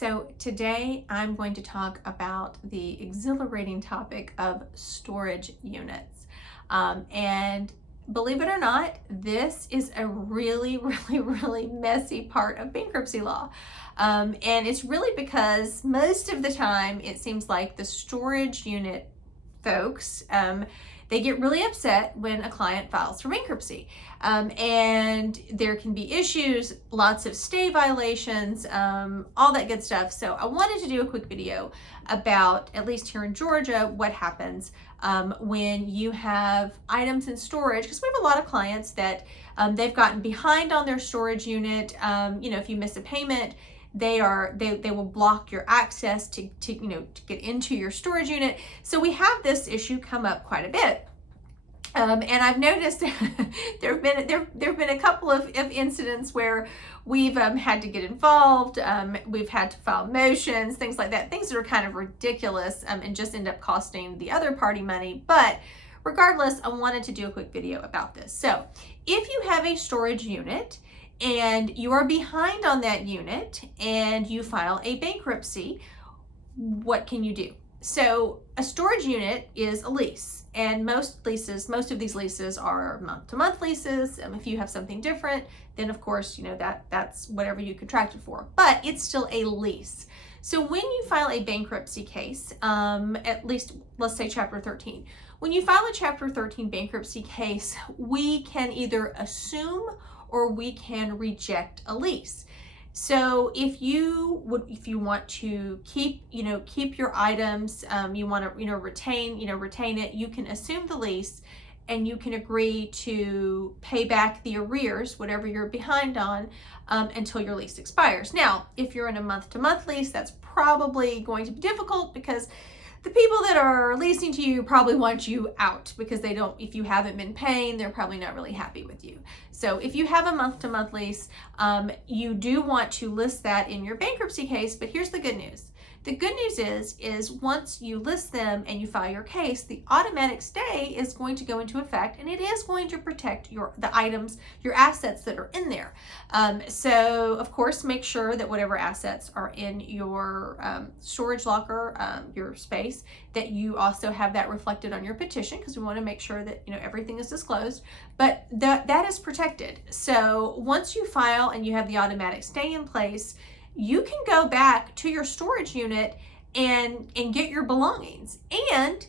So today I'm going to talk about the exhilarating topic of storage units. And believe it or not, this is a really messy part of bankruptcy law. And it's really because most of the time it seems like the storage unit folks, they get really upset when a client files for bankruptcy. And there can be issues, lots of stay violations, all that good stuff. So I wanted to do a quick video about, at least here in Georgia, what happens when you have items in storage, because we have a lot of clients that they've gotten behind on their storage unit. If you miss a payment, they will block your access to get into your storage unit. So we have this issue come up quite a bit. And I've noticed there have been a couple of incidents where we've had to get involved. We've had to file motions, things like that, things that are kind of ridiculous and just end up costing the other party money. But regardless, I wanted to do a quick video about this. So if you have a storage unit and you are behind on that unit and you file a bankruptcy, what can you do? So a storage unit is a lease, and most of these leases are month-to-month leases. If you have something different, then of course, that's whatever you contracted for, but it's still a lease. So when you file a bankruptcy case, at least let's say Chapter 13, when you file a Chapter 13 bankruptcy case, we can either assume or we can reject a lease. So if you want to keep your items, you want to retain it, you can assume the lease and you can agree to pay back the arrears, whatever you're behind on, until your lease expires. Now, if you're in a month-to-month lease, that's probably going to be difficult because the people that are leasing to you probably want you out because if you haven't been paying, they're probably not really happy with you. So if you have a month-to-month lease, you do want to list that in your bankruptcy case, but here's the good news. The good news is once you list them and you file your case, the automatic stay is going to go into effect and it is going to protect the items, your assets that are in there. So of course, make sure that whatever assets are in your storage locker, your space, that you also have that reflected on your petition, because we want to make sure that everything is disclosed, but that is protected. So once you file and you have the automatic stay in place, you can go back to your storage unit and get your belongings. And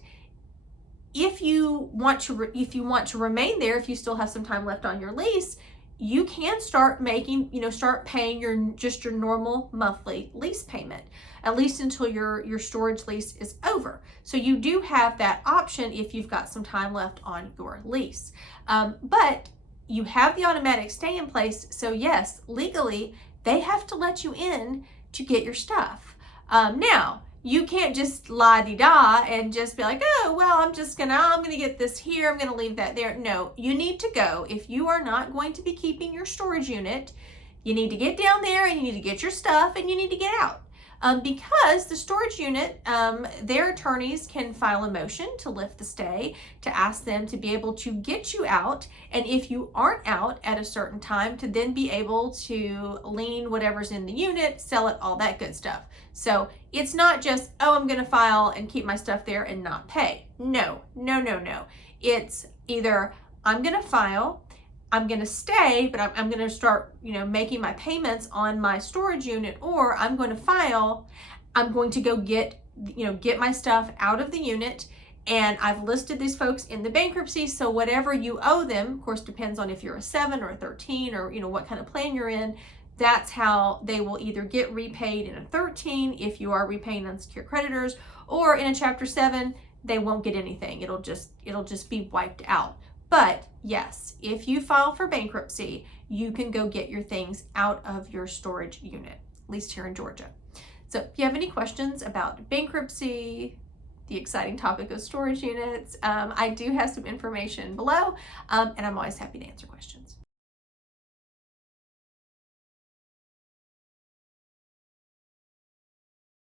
if you want to remain there, if you still have some time left on your lease, you can start paying your normal monthly lease payment, at least until your storage lease is over. So you do have that option if you've got some time left on your lease. But you have the automatic stay in place. So yes, legally, they have to let you in to get your stuff. Now, you can't just la-di-da and just be like, oh, well, I'm gonna get this here, I'm gonna leave that there. No, you need to go. If you are not going to be keeping your storage unit, you need to get down there and you need to get your stuff and you need to get out. Because the storage unit, their attorneys can file a motion to lift the stay, to ask them to be able to get you out, and if you aren't out at a certain time, to then be able to lien whatever's in the unit, sell it, all that good stuff. So it's not just, oh, I'm going to file and keep my stuff there and not pay. No. It's either I'm going to file, I'm going to stay, but I'm going to start, making my payments on my storage unit, or I'm going to file, I'm going to go get my stuff out of the unit, and I've listed these folks in the bankruptcy, so whatever you owe them, of course, depends on if you're a 7 or a 13 or, what kind of plan you're in, that's how they will either get repaid in a 13 if you are repaying unsecured creditors, or in a Chapter 7, they won't get anything. It'll just be wiped out. But yes, if you file for bankruptcy, you can go get your things out of your storage unit, at least here in Georgia. So if you have any questions about bankruptcy, the exciting topic of storage units, I do have some information below, and I'm always happy to answer questions.